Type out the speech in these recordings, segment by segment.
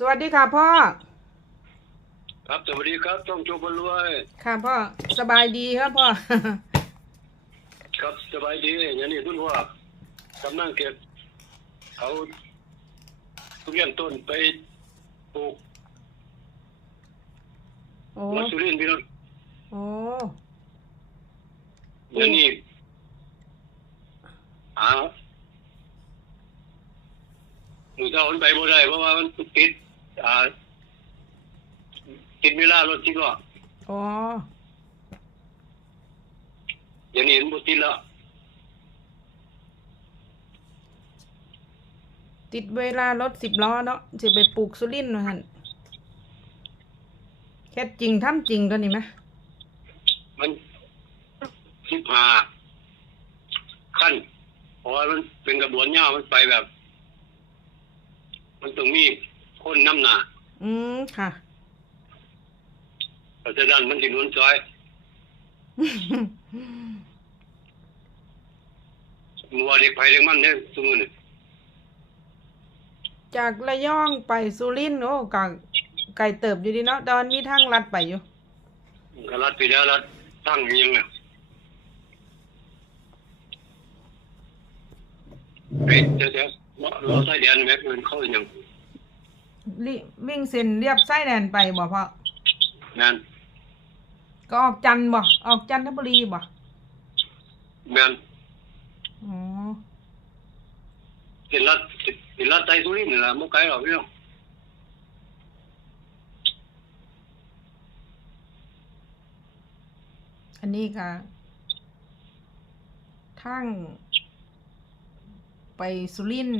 สวัสดีค่ะพ่อ ครับสวัสดีครับต้องโชคบรวย ค่ะพ่อ สบายดีครับพ่อ ครับสบายดีอย่างนี้คุณพ่อกำลังเก็บเอาทุเรียนต้นไปปลูกโอ้มัสุรินทร์พี่น้องโอ้อย่างนี้หาหนูจะเอามันไปบ่ได้เพราะว่ามันติด อ่าติดเวลารถที่ก็โอ้อย่างนี้มันบ่ติดแล้วติดเวลารถสิบล้อเนาะจะไปปลูกสุรินทร์ว่าหั่นแค่จริงทำจริงตัวนี้ไหมมันสิบห้าขั้นเพราะว่ามันเป็นกระบวนย่าวมันไปแบบ มันต้องมี คนน้ำหนาอืมค่ะเพราะฉะนั้นมันถึงนุนซอย มัวเด็กไปเด็กมันเนี่ยสมุนจากระยองไปสุรินทร์โอ้กไก่เติบอยู่ดีเนาะตอนมีทางลัดไปอยู่กรัดไปแล้วรัดตั้งยังไงไปเดี๋ยวเดี๋ยวเราใส่เดียนแม็กเงินเข้าอย่าง ลิวิ่งเส้นเรียบไส้แดนไปบ่พ่อนั่นก็ออกจันทร์บ่ออกจันทบุรีบ่แม่นอ๋อเห็นรัดเห็นรัดไตสุรินทร์นี่ละมุกไก่หรอกพี่น้องอันนี้ค่ะทางไปสุรินทร์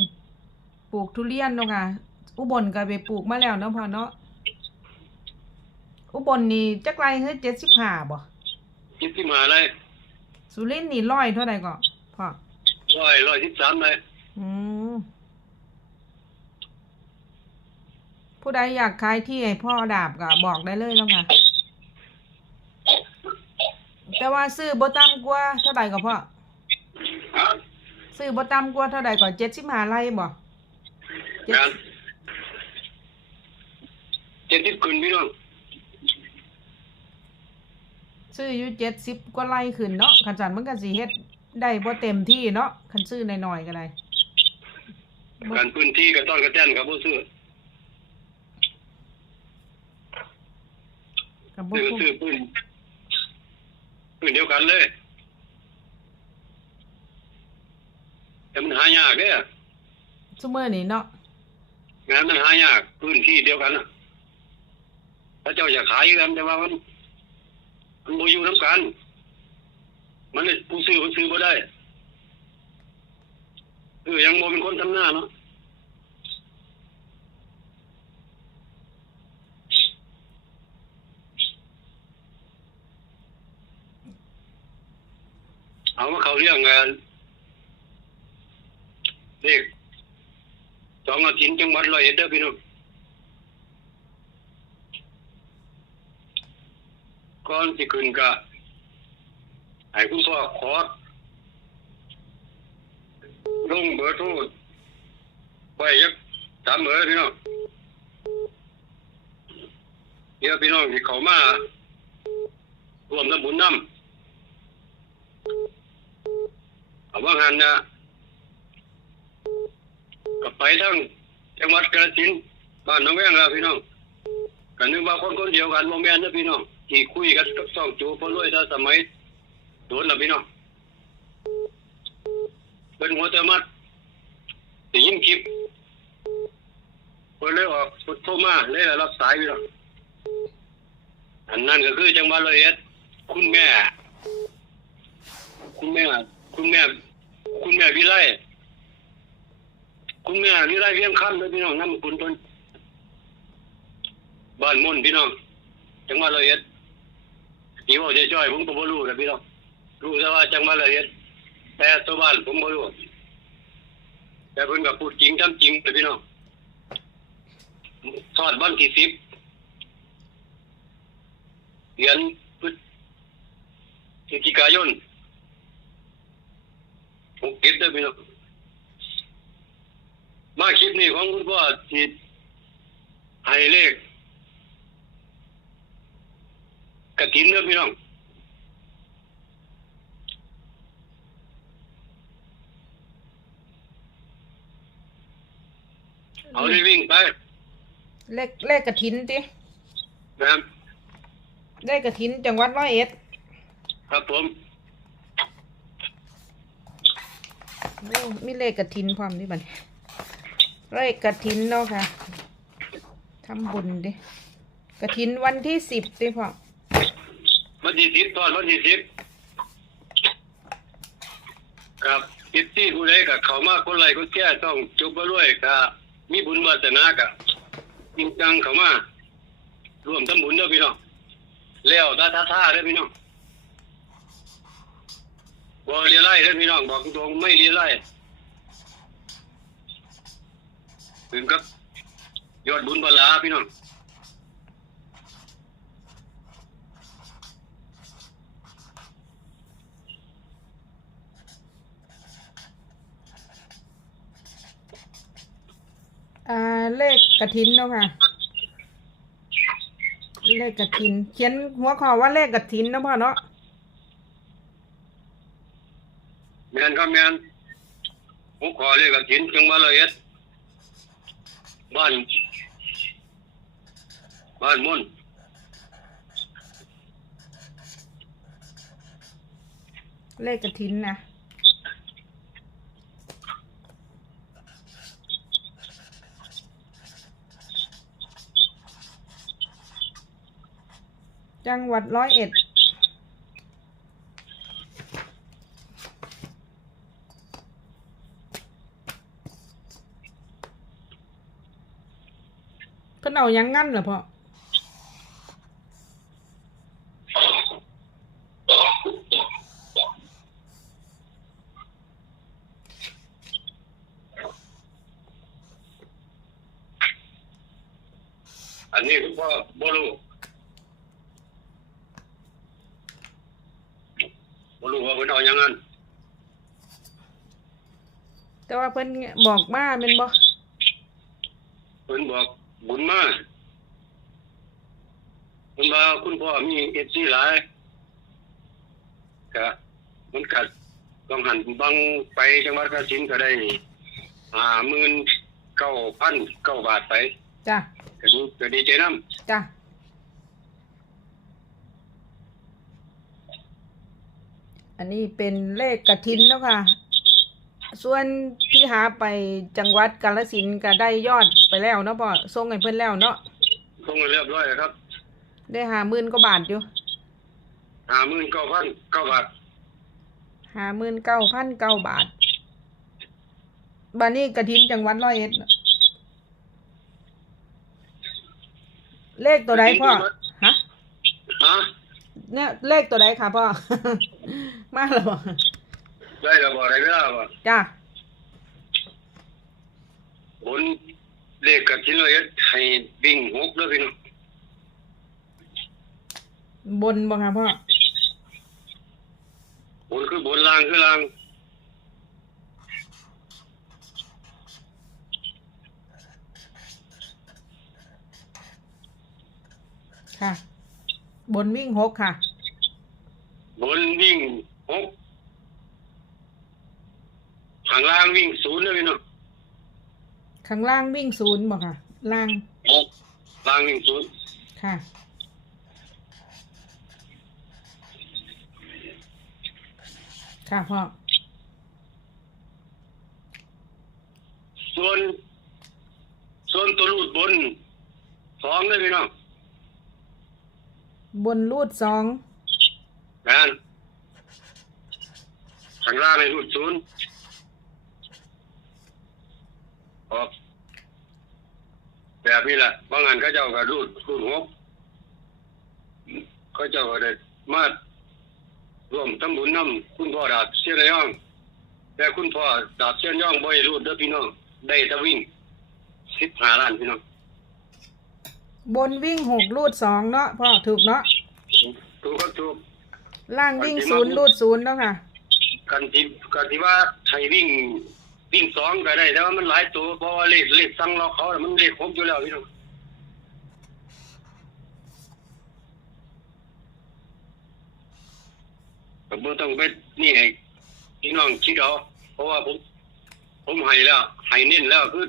ปลูกทุเรียนเนาะค่ะ อุบลก็ไปปลูกมาแล้วเนาะพ่อเนาะอุบลนี่จักไรเฮ้ยเจ็ดสิบห้าบ่คิดที่มาเลยสุรินทร์นี่ร้อยเท่าไหร่ก็พ่อร้อยร้อยสิบสามเลยอืมผู้ใดอยากขายที่ให้พ่อดาบก็บอกได้เลยเนาะค่ะแต่ว่าซื้อบ่ต่ำกว่าเท่าไหร่ก็พ่อซื้อบ่ต่ำกว่าเท่าใดก่อนเจ็ดสิบห้าไร่บ่เจ็ดงาน เจ็ดสิบคืนพี่น้องซื้ออยู่เจ็ดสิบกว่าไร่ขึ้นเนาะคันสันมันก็สิเฮ็ดได้บ่เต็มที่เนาะคันซื้อน้อยๆก็ได้บ่การพื้นที่กับต้อนกระแตนกับผู้ซื้อก็บ่ซื้อคุ้มซื้อพื้นพื้นเดียวกันเลย แต่มันหายากเด้อซุมื้อนี้เนาะงานมันหายากพื้นที่เดียวกันน่ะ พระเจ้าอยากขายกันแต่ว่ามัน มันบ่อยู่น้ำกัน มันเลยผู้ซื้อมันซื้อบ่ได้คือยังบ่เป็นคนทำหน้าเนาะเอามาเขาเรื่องงานเด็กสองอาทิตย์จังหวัดร้อยเอ็ดเด้อพี่น้อง ก่อนที่ขึ้นก็ให้คุณพ่อขอลงเบอร์โทรไว้ยักสามเบอร์พี่น้องเดี๋ยวพี่น้องที่เขามารวมทำบุญนำเอาว่างานนะก็ไปทั้งจังหวัดกาฬสินธุ์บ้านน้องแวงแล้วพี่น้องกันนึกว่าคนคนเดียวกันโมแมนนะพี่น้อง ที่คุยกันกับสองจูพอรวยถ้าสมัยโดนแล้วพี่น้องเป็นหัวเตมัดได้ยินคลิปเพิ่นเลยออกโทรมาเลยรับสายพี่น้องอันนั้นก็คือจังหวัดร้อยเอ็ดคุณแม่ คุณแม่ คุณแม่ คุณแม่วิไลคุณแม่วิไลเลี้ยงคันเลยพี่น้องน้ำคุณต้นบ้านมุ่นพี่น้องจังหวัดร้อยเอ็ด ที่ว่าจะจ้อยผมก็บ่รู้นะพี่น้องรู้แต่ว่าจังหวัดร้อยเอ็ดแต่ตัวบ้านผมบ่รู้แต่เพิ่นก็พูดจริงทำจริงเลยพี่น้องทอดวันที่สิบเดือนพฤศจิกายนผมเก็บได้พี่น้องมาคลิปนี้ของคุณพ่อที่ให้เลข กระถินเด้อพี่น้องเอาเลยวิ่งไปเลขเลขกระถินตินะครับเลขกระถินจังหวัดร้อยเอ็ดครับผมโอ้มีเลขกระถินพร้อมนี่บัดนี้เลขกระถินเนาะค่ะทำบุญดิกระถินวันที่สิบดิพ่อ วันที่สิบตอนวันที่สิบครับติดที่ผู้ใดกับเขามาคนไรคนแก่ต้องจบมาด้วยกับมีบุญวาสนากับจริงจังเขามารวมทำบุญด้อพี่น้องแล้วตาท่าท่าด้อพี่น้องบ่เรียไล่ด้อพี่น้องบอกตรงๆไม่เรียไล่ถึงกับยอดบุญบลาพี่น้อง อ่าเลขกระถินเนาะค่ะ เลขกระถิน เขียนหัวข้อว่าเลขกระถินเนาะพ่อเนาะแมนครับแมนผมขอเรียกกับถินจังหวัดร้อยเอ็ดบ้าน บ้านมุ่นเลขกระถินนะ จังหวัดร้อยเอ็ด เพิ่นเอายังงั้นเหรอพ่อ อันนี้คุณพ่อบ่รู้บ่รู้ว่าเพิ่นเอาอย่างนั้น แต่ ว่าเพิ่นบอกมาแม่นบ่เพิ่นบอกบุญมาเพิ่นว่าคุณพ่อมีเอฟซีหลายก็มันก็ต้องหันบังไปจังหวัดกาฬสินธุ์ก็ได้ห้าหมื่นเก้าพันเก้าบาทไปจ้ะก็ดีก็ดีใจนำจ้ะอันนี้เป็นเลขกระถินเนาะค่ะ ส่วนที่หาไปจังหวัดกาฬสินธุ์ก็ได้ยอดไปแล้วเนาะพ่อส่งให้เพิ่นแล้วเนาะส่งให้เรียบร้อยแล้วครับ ได้หาหมื่นกว่าบาทอยู่ห้าหมื่นเก้าพันเก้าบาทหาหมื่นเก้าพันเก้าบาทบานี้กระถินจังหวัดร้อยเอ็ดน่ะเลขตัวใดพ่อฮะฮะเนี่ยเลขตัวใดค่ะพ่อ มาแล้วบ่ ได้แล้วบ่ได้เวลาบ่จ้าบนเลขกับชิ้นละเอียดให้วิ่งหกเด้อพี่น้องบนบ่ค่ะพ่อบนคือบนล่างคือล่างค่ะ บนวิ่งหกค่ะ บนวิ่งหก ข้างล่างวิ่งศูนย์เด้อพี่น้องข้างล่างวิ่งศูนย์บ่ค่ะ ล่างหกล่างวิ่งศูนย์ค่ะ ค่ะพ่อ ส่วน ส่วนตัวรูดบนสองเด้อพี่น้องบนรูดสองแมนข้างล่างให้รูดศูนย์ ออกแบบนี้แหละบางงานเขาเจ้าก็รูดรูดหกเขาเจ้าก็ได้มาร่วมทำบุญนำคุณพ่อดาบเสียนย่อง แต่คุณพ่อดาบเสียนย่องบ่ได้รูดเด้อพี่น้องได้แตะวิ่งสิบห้าล้านพี่น้องบนวิ่งหกรูดสองเนาะพ่อถูกเนาะถูกก็ถูกล่างวิ่งศูนย์รูดศูนย์เนาะค่ะ กันที่กันที่ว่าไทยวิ่ง วิ่งสองก็ได้ แต่ว่ามันหลายตัวเพราะว่าเลขเลขสั่งเอาเขามันเลขผมอยู่แล้วพี่น้องผมบ่ต้องไปนี่ใอ้พี่น้องคิดเอาเพราะว่าผม ผมให้แล้วให้เน้นแล้วคือ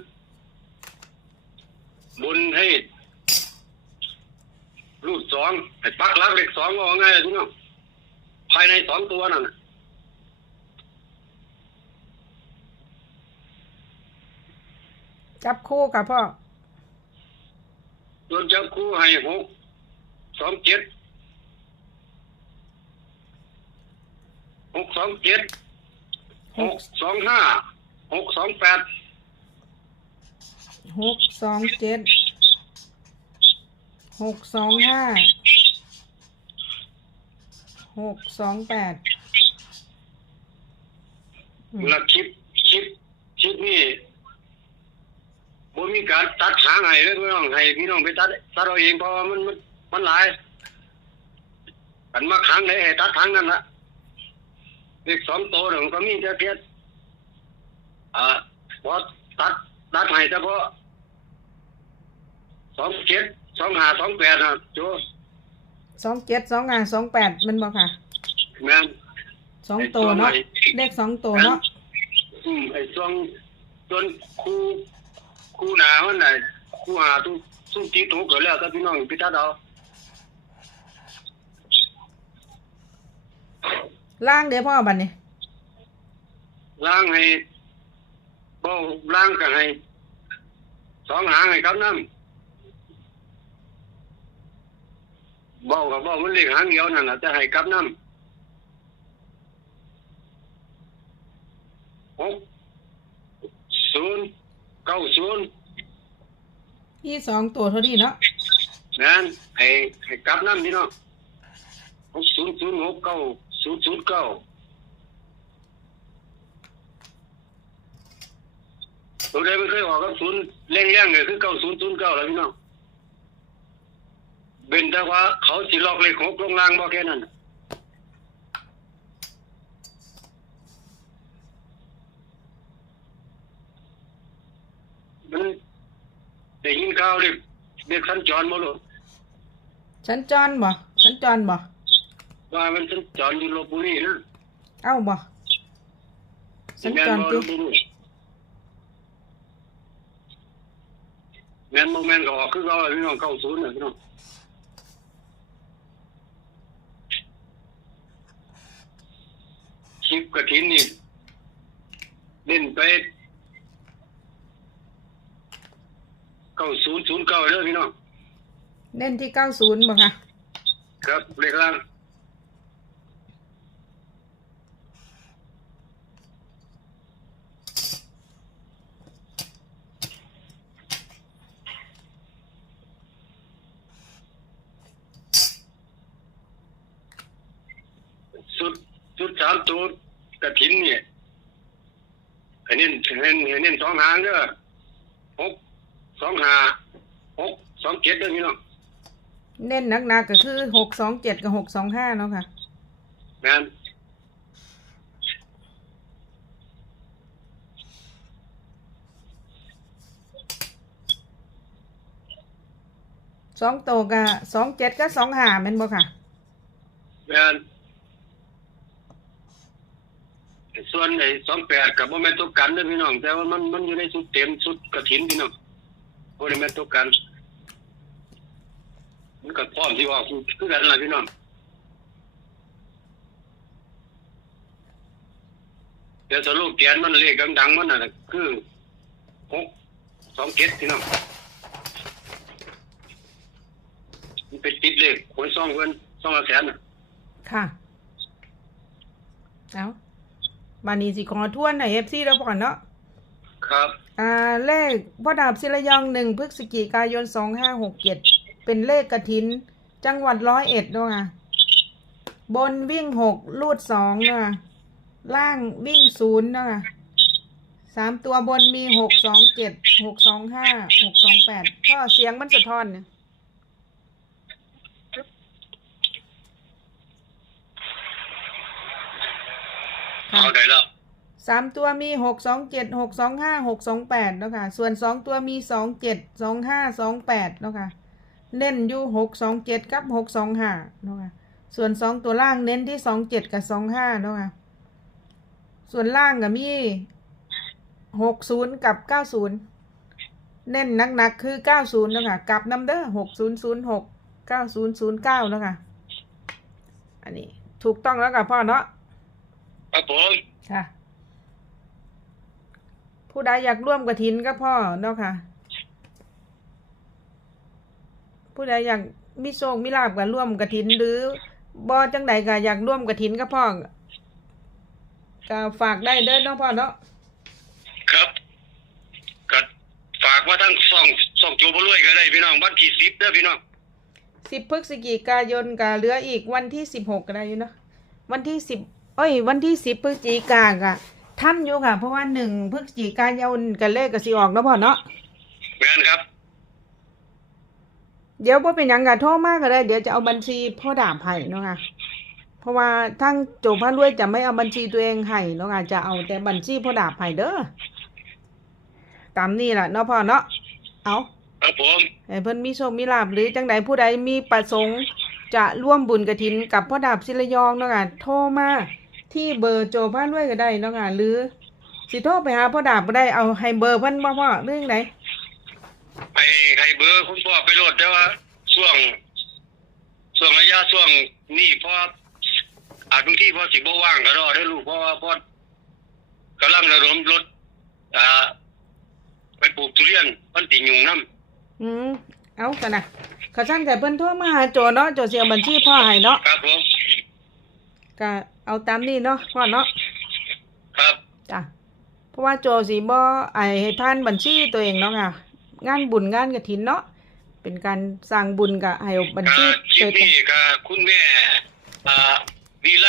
บนให้รูดสองให้ปักลักเลขสองก็ง่ายพี่น้องภายในสองตัวนั่นะ จับคู่กับพ่อส่วนจับคู่ให้หกสองเจ็ดหกสองเจ็ดหกสองห้าหกสองแปดหกสองเจ็ดหกสองห้าหกสองแปดอืมเวลาคลิปคลิปคลิปนี่ บ่มีการตัดหางให้เลยพี่น้องให้พี่น้องไปตัดตัดเอาเองเพราะว่ามันมันมันหลายกันมาขังไหนให้ตัดทางนั้นละเด็กสองโตวเนี่ยมันก็มีแต่เพียงอ่าพอตัดตัดให้เฉพาะสองเจ็ดสองห้าสองแปดนะโจสองเจ็ดสองห้าสองแปดมันบอกค่ะแม่นสองตัวเนาะเลขสองตัวเนาะอืมไอ้ส่วนส่วนครู ครูหนามันน่ะครูหาทุกทุกที่ถูกก็แล้วก็พี่น้องพี่ตาดเอาล่างเดี๋ยวพ่อบั เก้าศูนย์ที่สองตัวเท่านี้เนาะนั่นให้ให้กลับน้ำพี่น้องหกศูนย์ศูนย์หกเก้าศูนย์ศูนย์เก้าตัวใดไม่เคยออกกับศูนย์เล่งเล่งเลยคือเก้าศูนย์ศูนย์เก้าแล้วพี่น้องเป็นแต่ว่าเขาสิลอกเลขหกลงล่างบ่แค่นั้น มันได้ยินข่าวเด็กเด็กสัญจรบ่ลูกสัญจรบ่สัญจรบ่ว่ามันสัญจรอยู่ลบบุรีนะเอ้าบ่สัญจรแม่นบ่ติลพบุรีแม่นบ่แม่นก็ออกคือเขาเลยพี่น้องเข้าศูนย์น่ะพี่น้องคลิปกระถินนี่เล่นไป เก้าศูนย์ศูนย์เก้าเด้อพี่น้องเน้นที่เก้าศูนย์บ่ค่ะ ครับเลขล่างสุดสุดสามตัวกระถินเนี่ยให้เน้นให้เน้นให้เน้นสองหางเด้อหก สองห้าหกสองเจ็ดเด้อพี่น้องเน้นหนักๆก็คือหกสองเจ็ดกับหกสองห้าเนาะค่ะแม่นสองตัวกับสองเจ็ดกับสองห้าแม่นบ่ค่ะแม่นส่วนไอ้สองแปดกับโมเมนตัวกันเด้อพี่น้อง แต่ว่ามันมันอยู่ในชุดเต็มชุดกระถินพี่น้อง โมเมนตัวกัน มันก็พร้อมที่ว่าคือกันล่ะพี่น้องแต่สรุปแกนมันเลขดังๆมันน่ะคือหกสองเจ็ดพี่น้องมันเป็นติดเลขหวยซองเพิ่นซองละแสนน่ะค่ะเอาบานี้สิขอทวนในเอฟซีเราก่อนเนาะครับ อ่าเลขพ่อดาบศิลยองหนึ่งพฤศจิกายนสองห้าหกเจ็ดเป็นเลขกระถิน จังหวัดร้อยเอ็ดเนาะค่ะบนวิ่งหกลูดสองเนาะค่ะล่างวิ่งศูนย์เนาะค่ะสามตัวบนมีหกสองเจ็ดหกสองห้าหกสองแปดพ่อเสียงมันสะท้อนเนี่ยค่ะ เอาได้แล้ว สามตัวมีหกสองเจ็ดหกสองห้าหกสองแปดเนาะค่ะ ส่วนสองตัวมีสองเจ็ดสองห้าสองแปดเนาะค่ะเล่นอยู่หกสองเจ็ดกับหกสองห้าเนาะค่ะ ส่วนสองตัวล่างเน้นที่สองเจ็ดกับสองห้าเนาะค่ะ ส่วนล่างก็มีหกศูนย์กับเก้าศูนย์เน้นหนักๆคือเก้าศูนย์เนาะค่ะ กลับน้ำเด้อหกศูนย์ศูนย์หกเก้าศูนย์ศูนย์เก้าเนาะค่ะ อันนี้ถูกต้องแล้วกับพ่อเนาะครับผมค่ะ ผู้ใดอยากร่วมกระถินก็พ่อเนาะค่ะ ผู้ใดอยากมีโชคมีลาบกับร่วมกระถิน หรือบ่จังใดก็อยากร่วมกระถินก็พ่อก็ฝากได้เด้อเนาะพ่อเนาะครับก็ฝากว่าทั้งสองสองโจบรวยก็ได้พี่น้องวันที่สิบเด้อพี่น้องสิบพฤศจิกายนก็เหลืออีกวันที่สิบหกก็ได้อยู่เนาะวันที่สิบเอ้ย วันที่สิบพฤศจิกากะ ท่านอยู่ค่ะ เพราะว่าหนึ่งพฤศจิกายนกันเลขก็สิออกเนาะพ่อเนาะงานครับ เดี๋ยวพ่เป็นหยังกะโทรมากก็ได้ เดี๋ยวจะเอาบัญชีพ่อดาบให้เนาะค่ะ เพราะว่าทั้งโจพระรวยจะไม่เอาบัญชีตัวเองให้เนาะค่ะจะเอาแต่บัญชีพ่อดาบให้เด้อตามนี้แหละเนาะพ่อเนาะเอาครับผมให้เพิ่นมีโชคมีลาบหรือจังใดผู้ใดมีประสงค์ จะร่วมบุญกระถินกับพ่อดาบศิลยองเนาะค่ะโทรมา ที่เบอร์โจพระรวยก็ได้เนาะค่ะหรือสิโทรไปหาพ่อดาบก็ได้เอาให้เบอร์เพิ่นบ่พ่อเรื่องไหนให้ให้เบอร์คุณพ่อไปโหลดแต่ว่าช่วงช่วงระยะช่วงนี้พออาจบางที่พอสิบ่ว่างก็รอได้อลูกเพราะว่าพอกำลังระดมรถอ่าไปปลูกทุเรียนมันติยุงน้ำอืมเอากันนะเขาสั่งแต่เพิ่นโทรมาหาโจเนาะโจเสียบัญชีพ่อให้เนาะครับผมก็ เอาตามนี้เนาะพ่อเนาะครับจ้ะเพราะว่าโจสิบ่ไอให้ผ่านบัญชีตัวเองเนาะค่ะงานบุญงานกฐินเนาะเป็นการสร้างบุญกับให้บัญชีอ่าคลิตัปวเองนี้ก็คุณแม่อ่าวิไล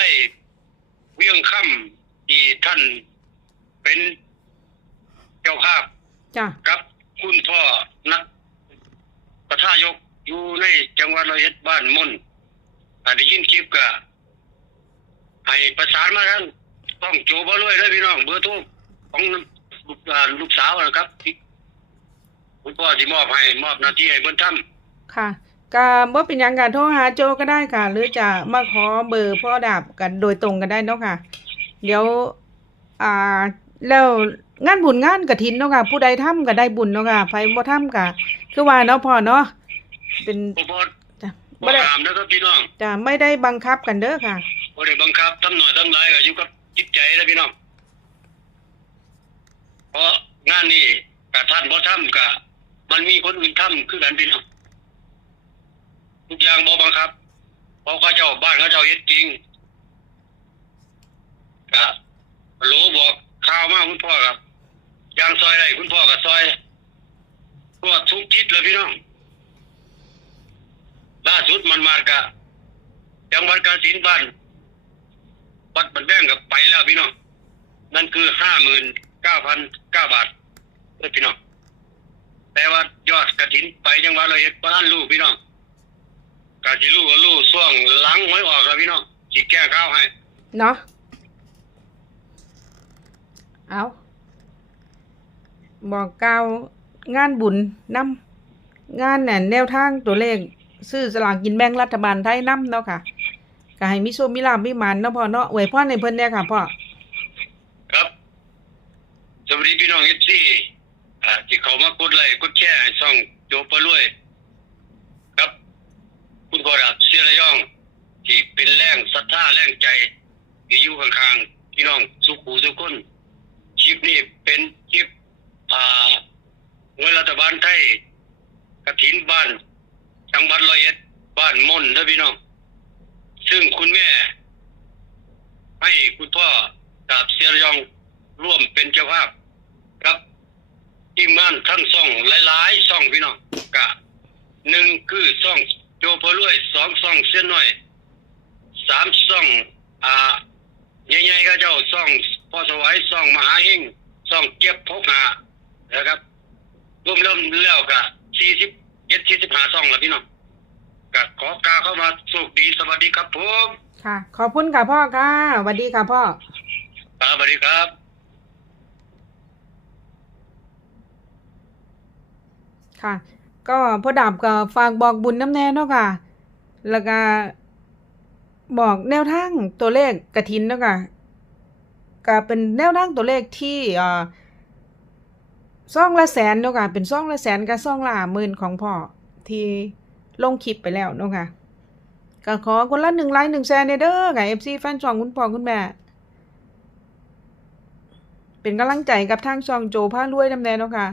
เวียงค่ำที่ท่านเป็นเจ้าภาพจ้ะกับคุณพ่อนักประทายกอยู่ในจังหวัดร้อยเอ็ดบ้านมนอ่าได้ยินคลิปก็ ให้ประสานมาทั้งต้องโจบ่รวยเลยพี่น้องเบอร์โทรของลูกอ่าลูกสาวนะครับที่คุณพ่อที่มอบให้มอบหน้าที่ให้เบิ่นทำ ค่ะก็บ่เป็นหยังก็โทรหาโจก็ได้ค่ะ หรือจะมาขอเบอร์พ่อดาบกันโดยตรงกันได้เนาะค่ะ เดี๋ยว อ่า แล้วงานบุญงานกฐินเนาะค่ะ ผู้ใดทำก็ได้บุญเนาะค่ะไผบ่ทำก็คือว่าเนาะพ่อเนาะเป็น บ่บ่จ้ะบ่บ่ได้ห้ามนะครับพี่น้อง จะไม่ได้บังคับกันเด้อค่ะ บ่ได้บังคับทำหน่อยทำหลายก็อยู่กับจิตใจนะพี่น้องเพราะงานนี้กับท่านบ่ทำก็มันมีคนอื่นทำคือกันพี่น้องทุกอย่างบ่บังคับเพราะเขาเจ้าบ้านเขาเจ้าเฮ็ดจริงก็โหลบอกข่าวมากคุณพ่อครับยางซอยได้คุณพ่อก็ซอยทั่วทุกทิศเลยพี่น้องล่าสุดมันมากะจังหวัดกาฬสินธุ์บ้าน วัดบันแบงกับไปแล้วพี่น้องนั่นคือห้าหมื่นเก้าพันเก้าบาทเออพี่น้องแต่ว่ายอดกระถินไปจังหวัดเลยบ้านลูกพี่น้องกาจิลูกก็ลูกช่วงหลังหวยออกแล้วพี่น้องสิแก้ข้าวให้เนาะเอาบอกกาวงานบุญนำงานเนี่ยแนวทางตัวเลข ซื้อสลากกินแบ่งรัฐบาลไทยนำเนาะค่ะ ก็ให้มิโชคมิลามิมันเนาะพ่อเนาะอวยพรในเพิ่นเนี่ยค่ะพ่อครับสวัสดีพี่น้องเอฟซีอ่าที่เขามากดไลค์กดแชร์ให้ช่องโจปะรวย ครับ คุณพ่อดาบเสียระย่อง ที่เป็นแรงศรัทธาแรงใจที่อยู่ข้างๆพี่น้องสุขูทุกคนคลิปนี้เป็นคลิปอ่าหน่วยรัฐบาลไทยกระถินบ้านจังหวัดร้อยเอ็ดบ้านม่นนะพี่น้อง ซึ่งคุณแม่ ให้คุณพ่อดาบเสียรยองร่วมเป็นเจ้าภาพครับที่มงานทั้งซ่องหลายๆซ่องพี่น้องกะหนึ่งคือซ่องโจพอรวยสองซ่องเส้นหน่อยสามซ่อง อ่าใหญ่ๆก็เจ้าซ่องพ่อสวัยซ่องมหาเฮงซ่องเก็บพกหานะครับรวมแล้วแล้วกะสี่สิบเจ็ดสี่สิบห้าซ่องแล้วพี่น้อง กะขอกาเข้ามาสุขดีสวัสดีครับผมค่ะ ขอบคุณค่ะพ่อค่ะสวัสดีค่ะพ่อครับสวัสดีครับค่ะ ก็พ่อดาบก็ฝากบอกบุญน้ำแน่เนาะค่ะ แล้วก็บอกแนวทางตัวเลขกระถินเนาะค่ะก็เป็นแนวทางตัวเลขที่เอ่อซ่องละแสนเนาะค่ะเป็นซ่องละแสนกับซ่องละหมื่นของพ่อที่ ลงคลิปไปแล้วเนาะค่ะก็ขอคนละหนึ่งไลค์หนึ่งแชร์เด้อค่ะ FC แฟนช่องคุณพ่อคุณแม่ เป็นกำลังใจกับทางช่องโจพารวยนำแน่เนาะค่ะ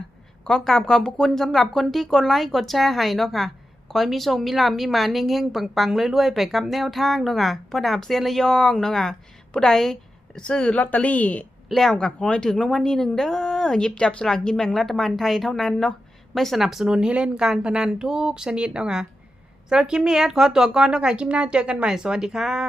ขอกราบขอบคุณสำหรับคนที่กดไลค์กดแชร์ให้เนาะค่ะขอให้มีโชคมีลาภมีมานเฮงๆปังๆเรวยๆ ไปกับแนวทางเนาะค่ะพ่อดาบเซียนระยองเนาะค่ะผู้ใดซื้อลอตเตอรี่แล้วก็ขอให้ถึงรางวัลที่หนึ่งเด้อหยิบจับสลากกินแบ่งรัฐบาลไทยเท่านั้นเนาะ ไม่สนับสนุนให้เล่นการพนันทุกชนิดเนาะค่ะสำหรับคลิปนี้แอดขอตัวก่อนเนาะค่ะคลิปหน้าเจอกันใหม่สวัสดีค่ะ